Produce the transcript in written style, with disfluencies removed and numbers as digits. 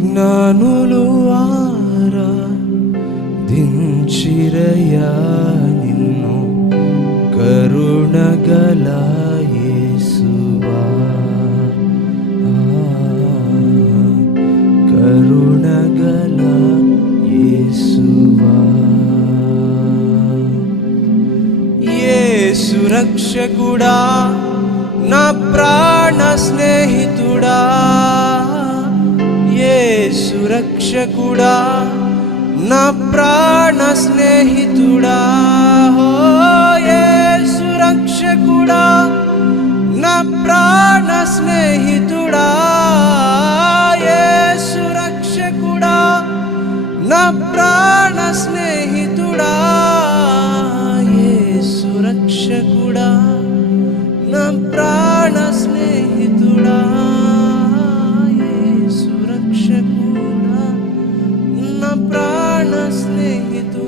జ్ఞానులు ఆరాధించిరయ్యా నిన్ను, కరుణగల యేసువా, కరుణగల యేసువా. యేసు రక్షకుడా, నా ప్రాణ స్నేహితుడా, యేసు రక్షకుడా, నా ప్రాణ స్నేహితుడా, ఓ యేసు రక్షకుడా, నా ప్రాణ స్నేహితుడా, యేసు రక్షకుడా, నా ప్రాణ స్నేహితుడా, యేసు రక్షకుడా, నా ప్రాణ స్నేహితుడా, యేసు రక్షకుడా, నా ప్రాణ స్నేహితుడా.